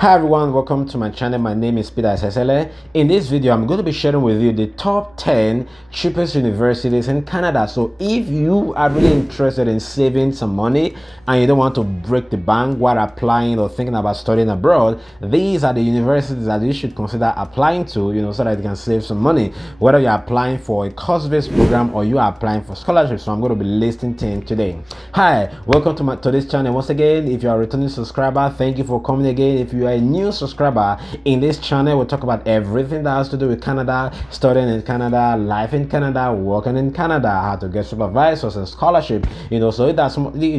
Hi everyone, welcome to my channel. My name is Peter Sesele. In this video, I'm going to be sharing with you the top 10 cheapest universities in Canada. So if you are really interested in saving some money and you don't want to break the bank while applying or thinking about studying abroad, these are the universities that you should consider applying to, so that you can save some money. Whether you're applying for a course-based program or you are applying for scholarships. So I'm going to be listing 10 today. Hi, welcome to this channel. Once again, if you are a returning subscriber, thank you for coming again. If you are a new subscriber in this channel, we'll talk about everything that has to do with Canada, studying in Canada, life in Canada, working in Canada, how to get supervisors and scholarship. So if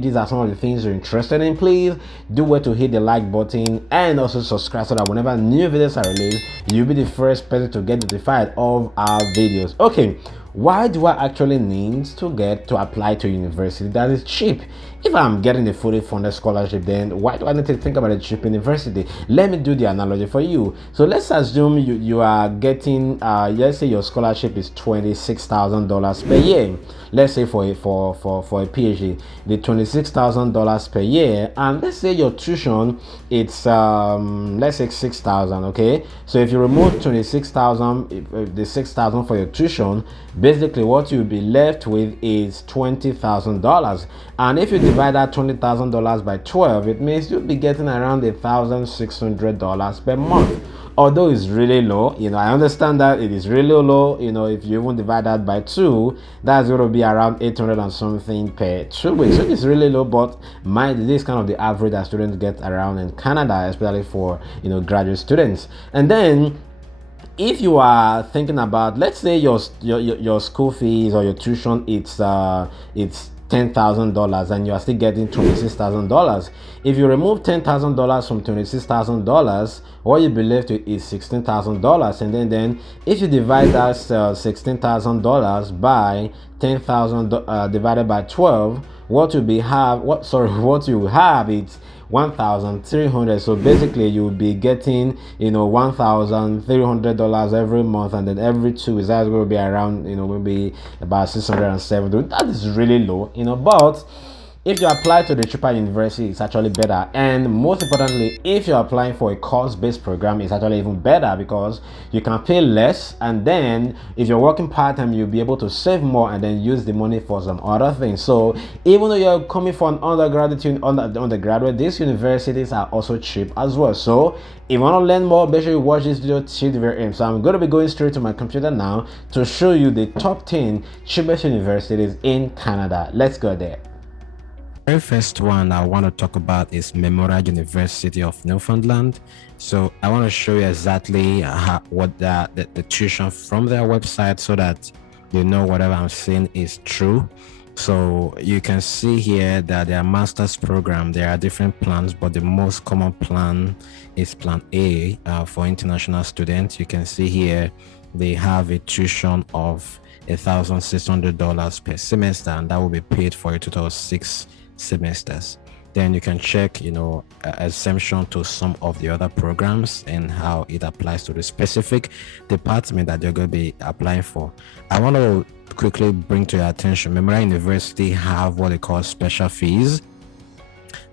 these are some of the things you're interested in, please do wait to hit the like button and also subscribe so that whenever new videos are released, you'll be the first person to get notified of our videos. Okay, why do I actually need to apply to university that is cheap? If I'm getting a fully funded scholarship, then why do I need to think about a cheap university? Let me do the analogy for you. So let's assume you are getting let's say your scholarship is $26,000 per year. Let's say for a PhD, the $26,000 per year, and let's say your tuition, it's let's say $6,000. Okay, so if you remove 26,000, the 6,000 for your tuition, basically what you'll be left with is $20,000. And if you divide that $20,000 by 12, it means you'll be getting around $1,600 per month. Although it's really low, I understand that it is really low. If you even divide that by 2, that's going to be around 800 and something per 2 weeks. So it's really low, but this is kind of the average that students get around in Canada, especially for graduate students. And then if you are thinking about, let's say your school fees or your tuition, it's $10,000 and you are still getting $26,000. If you remove $10,000 from $26,000, what you be left with is $16,000. And then if you divide that $16,000 by 10,000 divided by 12, what you have is 1,300. So basically you will be getting $1,300 every month, and then every 2 weeks that's going to be around maybe about 670. That is really low, but if you apply to the cheaper university, it's actually better. And most importantly, if you're applying for a course-based program, it's actually even better because you can pay less, and then if you're working part-time, you'll be able to save more and then use the money for some other things. So even though you're coming for an undergraduate, these universities are also cheap as well. So if you want to learn more, make sure you watch this video till the very end. So I'm going to be going straight to my computer now to show you the top 10 cheapest universities in Canada. Let's go there. The very first one I want to talk about is Memorial University of Newfoundland. So I want to show you exactly what the tuition from their website, so that whatever I'm saying is true. So you can see here that their master's program, there are different plans, but the most common plan is plan A for international students. You can see here they have a tuition of $1,600 per semester, and that will be paid for a total of 6 semesters. Then you can check exemption to some of the other programs and how it applies to the specific department that you're going to be applying for. I want to quickly bring to your attention, Memorial University have what they call special fees.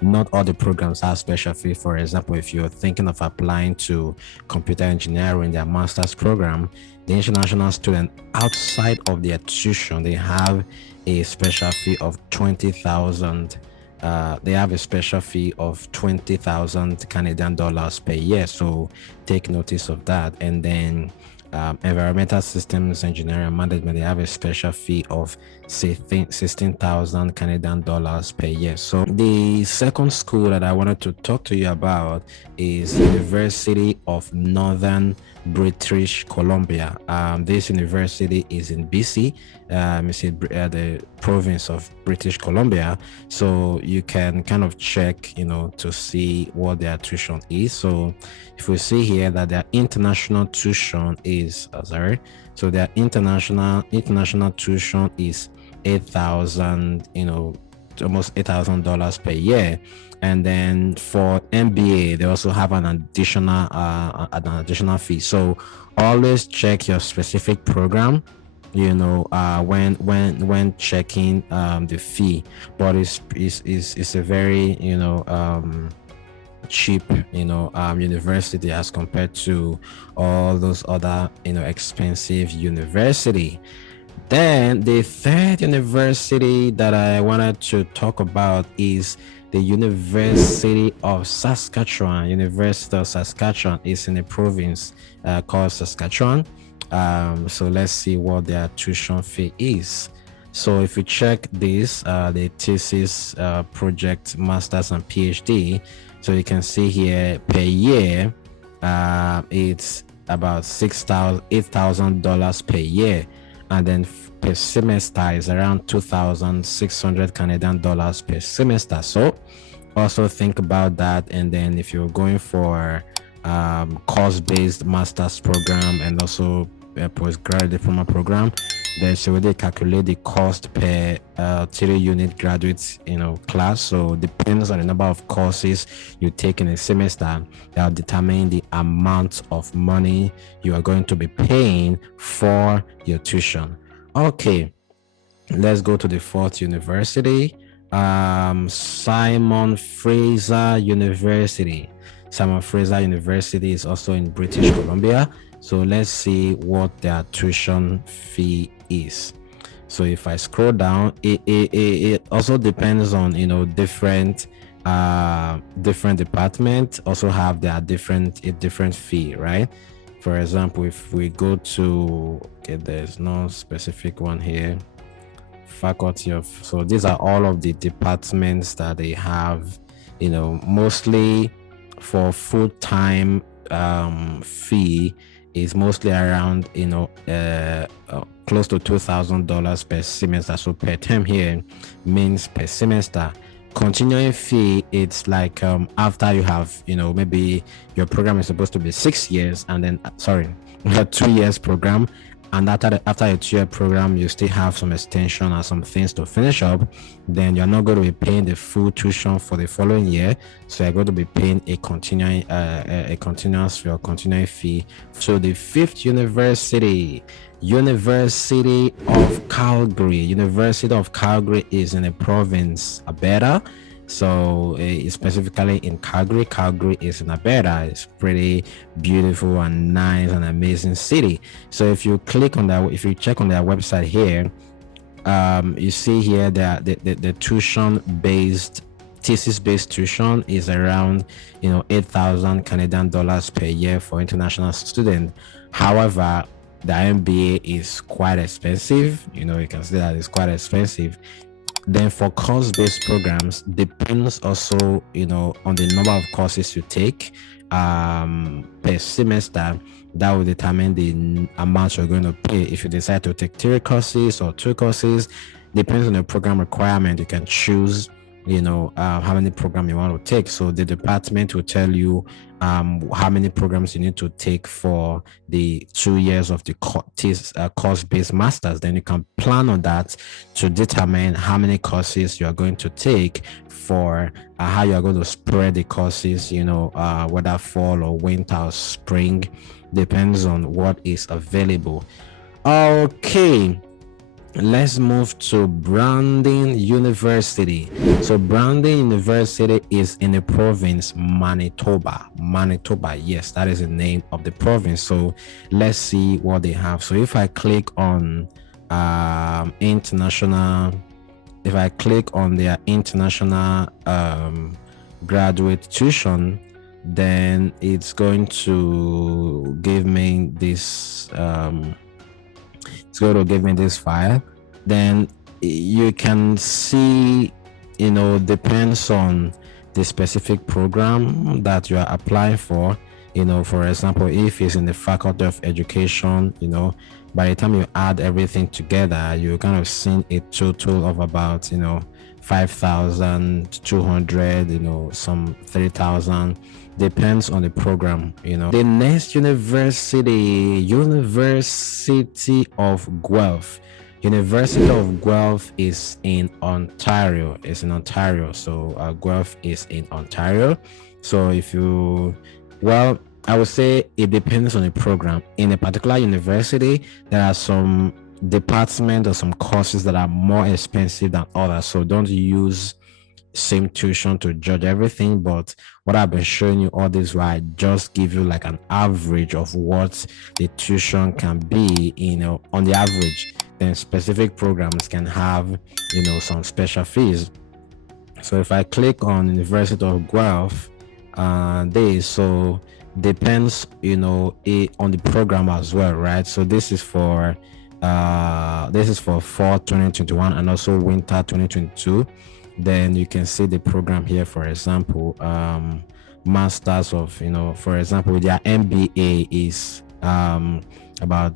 Not all the programs have special fee. For example, if you're thinking of applying to computer engineering, their master's program, the international student, outside of their tuition, they have a special fee of 20,000. They have a special fee of 20,000 Canadian dollars per year. So take notice of that. And then environmental systems engineering and management, they have a special fee of 16,000 Canadian dollars per year. So the second school that I wanted to talk to you about is University of Northern British Columbia. This university is in BC, the province of British Columbia. So you can kind of check to see what their tuition is. So if we see here that their international tuition is so their international tuition is 8,000, almost $8,000 per year. And then for MBA, they also have an additional fee. So always check your specific program when checking the fee. But it's a very cheap, university as compared to all those other, expensive university. Then the third university that I wanted to talk about is the University of Saskatchewan. University of Saskatchewan is in a province called Saskatchewan. So let's see what their tuition fee is. So if you check this, the thesis, project, masters and PhD, so you can see here per year, it's about $8,000 per year, and then per semester is around 2,600 Canadian dollars per semester. So also think about that. And then if you're going for course-based master's program and also a postgraduate diploma program, then she already calculate the cost per 3-unit graduate class. So depends on the number of courses you take in a semester that will determine the amount of money you are going to be paying for your tuition. Okay, let's go to the fourth university, Simon Fraser University. Simon Fraser University is also in British Columbia. So let's see what their tuition fee is. So if I scroll down, it also depends on different departments also have their different fee, right? For example, if we go to, okay, there's no specific one here, faculty of, so these are all of the departments that they have, mostly for full-time fee is mostly around close to $2,000 per semester. So per term here means per semester. Continuing fee, it's like after you have maybe your program is supposed to be 6 years, and then a 2 years program, and after a 2-year program you still have some extension and some things to finish up, then you're not going to be paying the full tuition for the following year. So you're going to be paying a continuing fee. So the fifth university of Calgary. University of Calgary is in the province Alberta. So specifically in Calgary. Calgary is in Alberta. It's pretty beautiful and nice and amazing city. So if you click on that, if you check on their website here, you see here that the thesis-based tuition is around 8,000 Canadian dollars per year for international student. However, the MBA is quite expensive. You can see that it's quite expensive. Then for course-based programs, depends also on the number of courses you take per semester. That will determine the amount you're going to pay. If you decide to take 3 courses or 2 courses, depends on the program requirement. You can choose how many programs you want to take. So the department will tell you how many programs you need to take for the 2 years of the course-based masters. Then you can plan on that to determine how many courses you are going to take for how you are going to spread the courses, whether fall or winter or spring, depends on what is available. Okay, let's move to Brandon University. So Brandon University is in the province Manitoba. Yes, that is the name of the province. So let's see what they have. So if I click on international, if I click on their international graduate tuition, then it's going to give me this it's going to give me this file. Then you can see depends on the specific program that you are applying for. For example, if it's in the Faculty of Education, by the time you add everything together, you kind of see a total of about 5,200, some 3,000, depends on the program. The next university of Guelph. University of Guelph is in Ontario. So Guelph is in Ontario. So I would say it depends on the program. In a particular university, there are some departments or some courses that are more expensive than others. So don't use same tuition to judge everything, but what I've been showing you all this while, I just give you like an average of what the tuition can be, on the average. Then specific programs can have, some special fees. So if I click on University of Guelph, so depends, on the program as well, right? So this is for fall 2021 and also winter 2022. Then you can see the program here, for example, masters of, for example, their MBA is about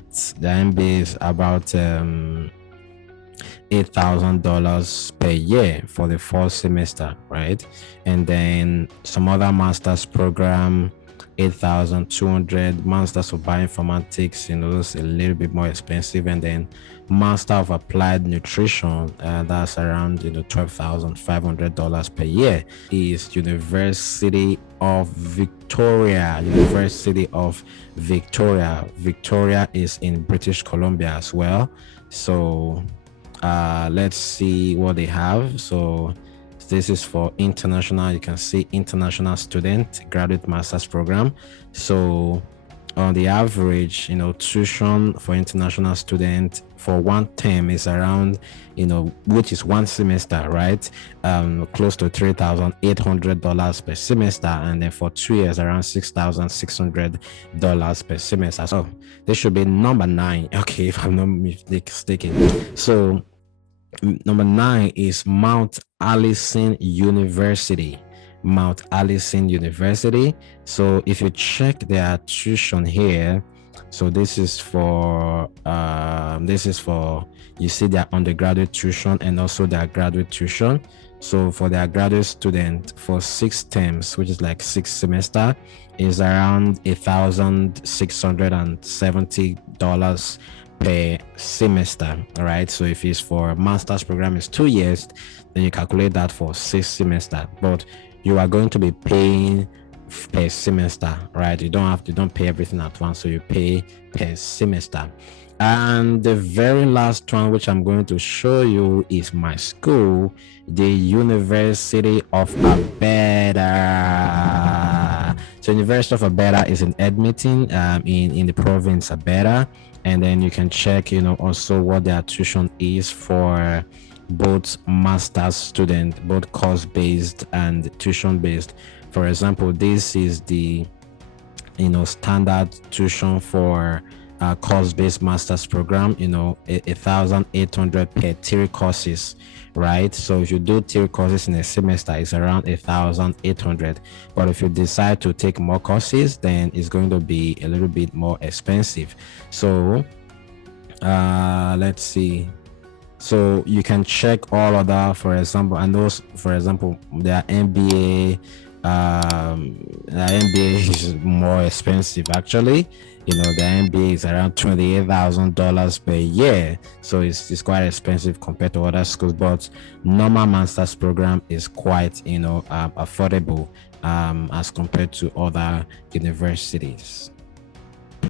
$8,000 per year for the fall semester, right? And then some other master's program, 8,200. Masters of bioinformatics, those a little bit more expensive. And then master of applied nutrition, that's around $12,500 per year. Is University of Victoria. Victoria is in British Columbia as well. So let's see what they have. So this is for international. You can see international student graduate master's program. So on the average, tuition for international student for one term is around, which is one semester, right? Close to $3,800 per semester, and then for 2 years, around $6,600 per semester. So this should be number 9. Okay, if I'm not mistaken. So number 9 is Mount Allison University. So if you check their tuition here, so this is for you see their undergraduate tuition and also their graduate tuition. So for their graduate student for 6 terms, which is like 6 semester, is around $1,670 per semester. All right, so if it's for master's program is 2 years, then you calculate that for 6 semester, but you are going to be paying per semester, right? You don't pay everything at once, so you pay per semester. And the very last one, which I'm going to show you, is my school, the University of Alberta. So University of Alberta is in Edmonton, in the province Alberta. And then you can check, also what their tuition is for both master's student, both course-based and tuition-based. For example, this is the, standard tuition for course-based master's program, $1,800 per 3 courses, right? So if you do 3 courses in a semester, it's around $1,800. But if you decide to take more courses, then it's going to be a little bit more expensive. So let's see. So you can check all other, for example, and those, for example, their MBA. The MBA is more expensive actually. The MBA is around $28,000 per year, so it's quite expensive compared to other schools. But normal master's program is quite affordable as compared to other universities.